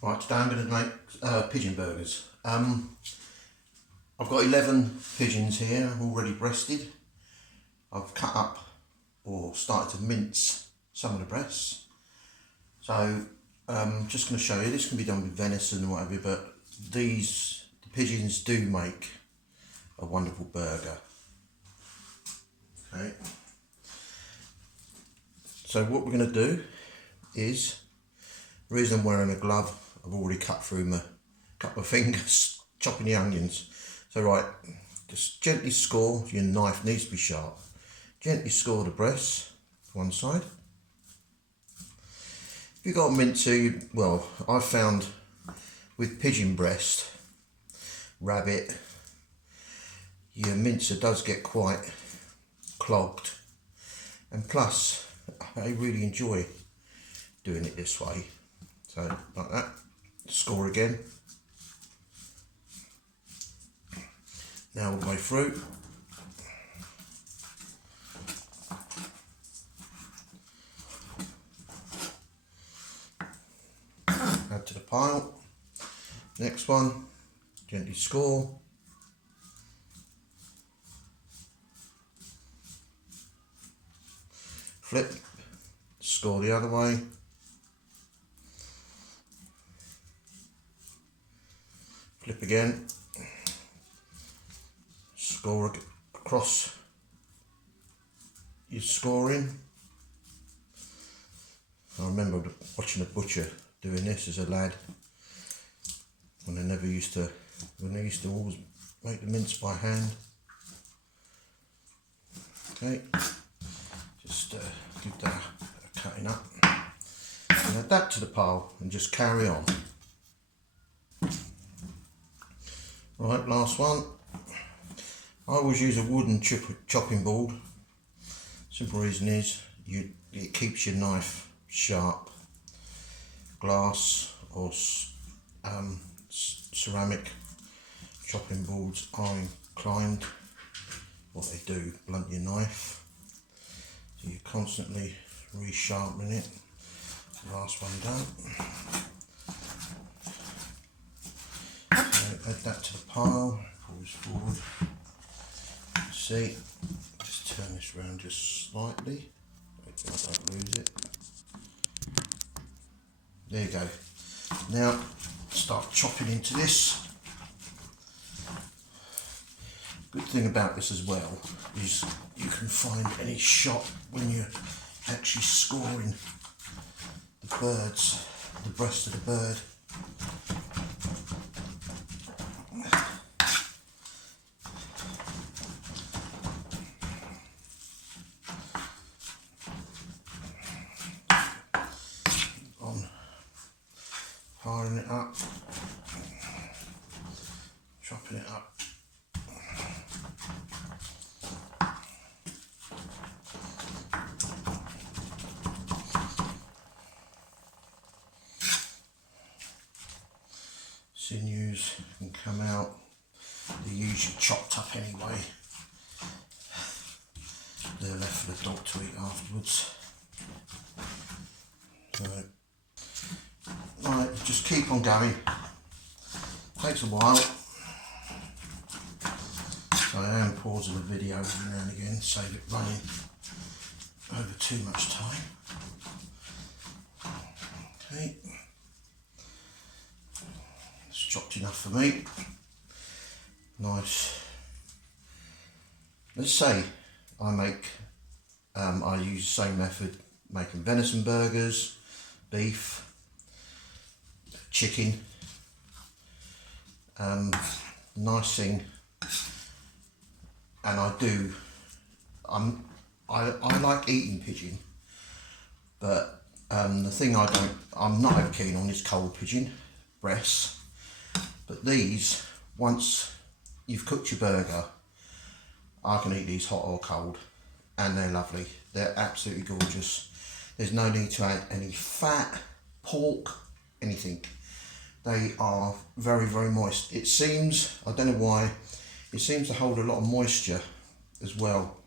Right, today I'm going to make pigeon burgers. I've got 11 pigeons here already breasted. I've cut up or started to mince some of the breasts. So just going to show you, this can be done with venison or whatever, but the pigeons do make a wonderful burger. Okay. So what we're going to do is, the reason I'm wearing a glove, I've already cut my fingers chopping the onions. So right, just gently score, your knife needs to be sharp. Gently score the breasts, one side. If you've got a mincer, well, I've found with pigeon breast, rabbit, your mincer does get quite clogged. And plus, I really enjoy doing it this way. So, like that, score again. Now we'll go through. Add to the pile. Next one, gently score. Flip, score the other way. Flip again, score across your scoring. I remember watching a butcher doing this as a lad when they used to always make the mince by hand. Okay, just give that a cutting up and add that to the pile and just carry on. Right, last one. I always use a wooden chopping board. Simple reason is it keeps your knife sharp. Glass or ceramic chopping boards are inclined, what they do, blunt your knife. So you're constantly resharpening it. Last one done. Add that to the pile, pull this forward. See, just turn this around just slightly, I don't lose it. There you go. Now start chopping into this. Good thing about this as well is you can find any shot when you're actually scoring the breast of the bird. Firing it up, chopping it up. Sinews can come out, they're usually chopped up anyway. They're left for the dog to eat afterwards. So, right, just keep on going. Takes a while. So I am pausing the video every now and again, save it running over too much time. Okay. It's chopped enough for me. Nice. Let's say I use the same method making venison burgers, beef, chicken. Nice thing, and I like eating pigeon, but the thing I'm not over keen on is cold pigeon breasts. But these, once you've cooked your burger, I can eat these hot or cold, and they're lovely. They're absolutely gorgeous. There's no need to add any fat, pork, anything. They are very, very moist. It seems, I don't know why, it seems to hold a lot of moisture as well,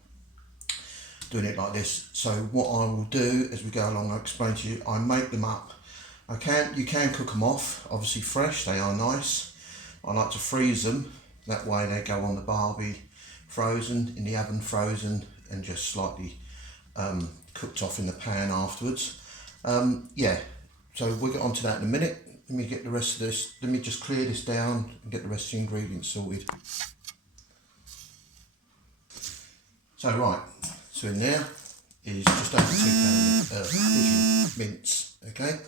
doing it like this. So what I will do as we go along, I'll explain to you, I make them up You can cook them off, obviously fresh, they are nice. I like to freeze them, that way they go on the barbie frozen, in the oven frozen, and just slightly cooked off in the pan afterwards. Yeah, so we'll get onto that in a minute. Let me get the rest of this, let me just clear this down and get the rest of the ingredients sorted. So right, so in there is just over 2 pounds of pigeon mince, okay?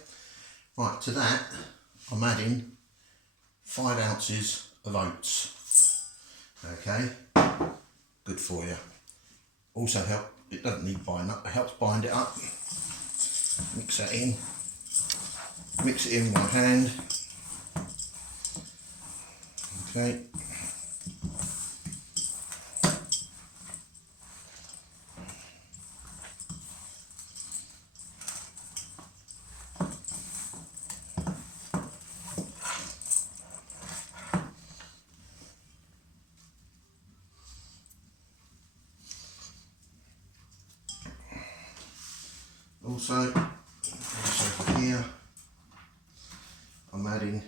Right, to that I'm adding 5 ounces of oats, okay? Good for you. Also it doesn't need binding up, it helps bind it up. Mix that in. Mix it in by hand. Okay. Also here I'm adding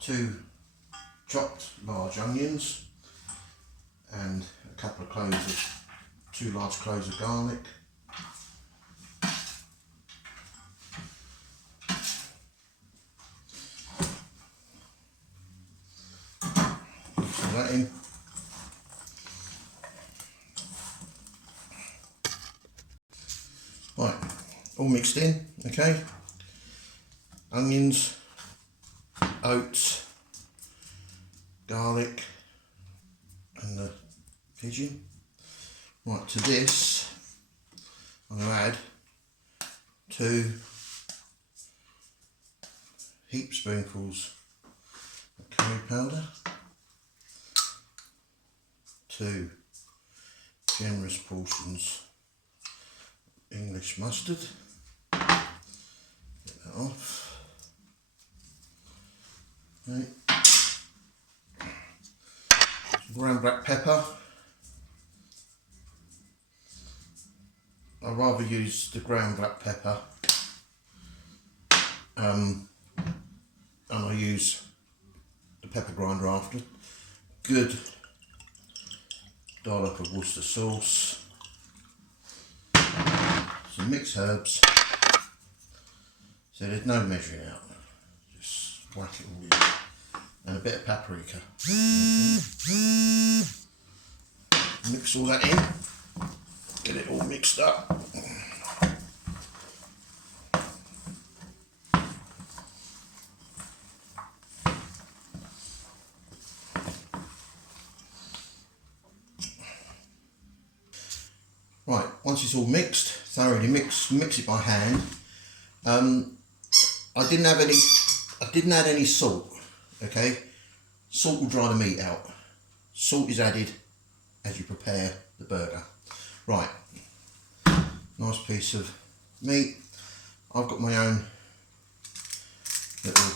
2 chopped large onions and a couple of cloves of 2 large cloves of garlic. Mix all that in. Right, all mixed in, okay. Onions, oats, garlic and the pigeon. Right, to this I'm going to add 2 heap spoonfuls of curry powder, 2 generous portions English mustard, get that off, right. Some ground black pepper. I rather use the ground black pepper and I use the pepper grinder after. Good dollop of Worcester sauce, some mixed herbs, so there's no measuring out, just whack it all in, and a bit of paprika. Okay. Mix all that in, get it all mixed up. Right, once it's all mixed, thoroughly mix it by hand. I didn't add any salt, okay? Salt will dry the meat out. Salt is added as you prepare the burger. Right, nice piece of meat. I've got my own little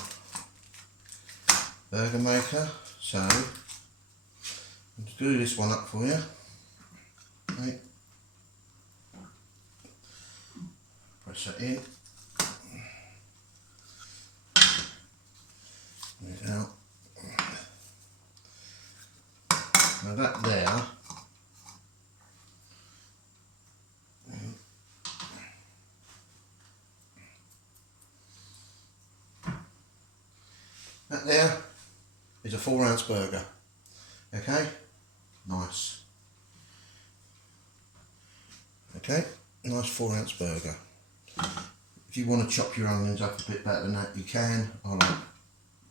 burger maker, so I'll just do this one up for you. Right. Press that in. Bring it out. Now that there is a 4-ounce burger. Okay, nice. Okay, nice 4-ounce burger. If you want to chop your onions up a bit better than that, you can. I like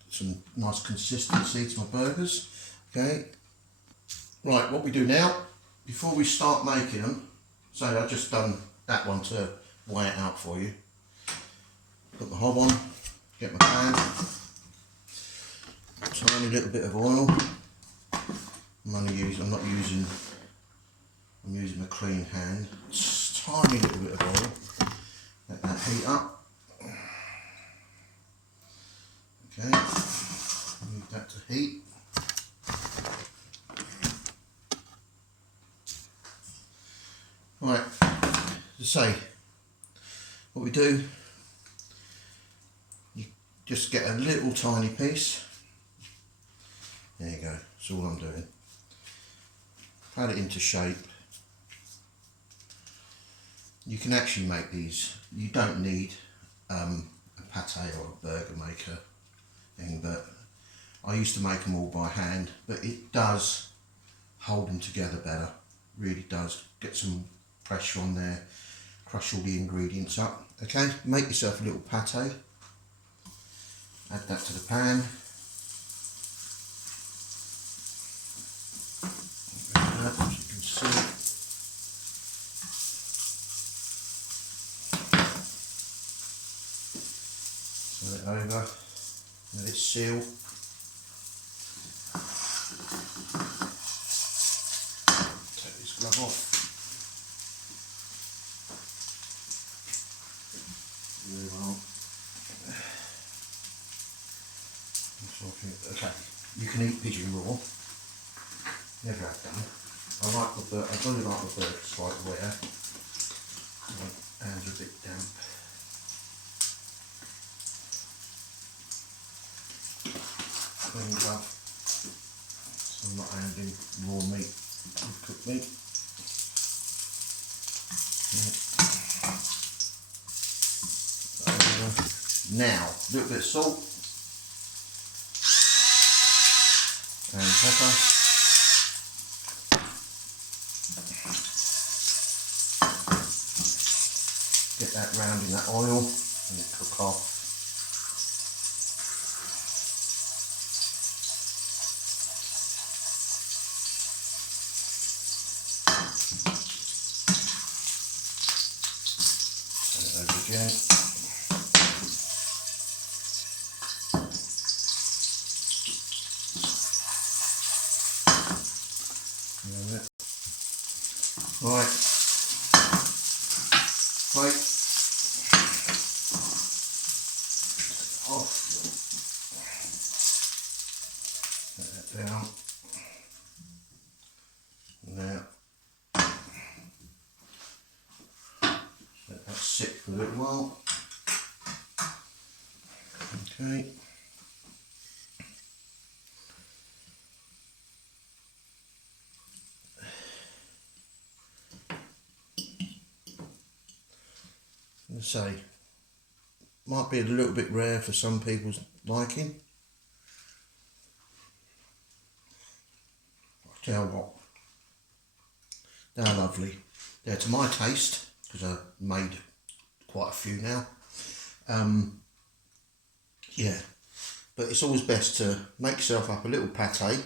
some nice consistency to my burgers. Okay. Right, what we do now, before we start making them, so I've just done that one to weigh it out for you. Put the hob on, get my pan, tiny little bit of oil. I'm using a clean hand. Just tiny little bit of oil. Let that heat up. Okay, move that to heat. Right, to say, what we do, just get a little tiny piece. There you go, that's all I'm doing. Pat it into shape. You can actually make these, you don't need a pate or a burger maker thing, but I used to make them all by hand, but it does hold them together better, really does. Get some pressure on there, crush all the ingredients up. Okay, make yourself a little pate, add that to the pan. As you can see. Turn it over, let it seal. Take this glove off. Move on. Okay, you can eat pigeon raw. Never have done. I really like the bird quite rare. My hands are a bit damp. Clean glove, so I'm not handling raw meat with cooked meat. Now, a little bit of salt and pepper. Get that round in that oil and it cook off. Turn it over again. Right, plate off, set that down. Now let that sit for a little while. Okay. Say, might be a little bit rare for some people's liking. I'll tell you what, they're lovely. They're to my taste, because I've made quite a few now. Yeah, but it's always best to make yourself up a little pate.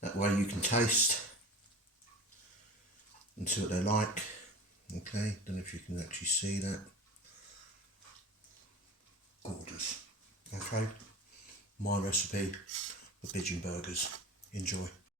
That way you can taste and see what they like. Okay, don't know if you can actually see that. Gorgeous. Okay, my recipe for pigeon burgers. Enjoy.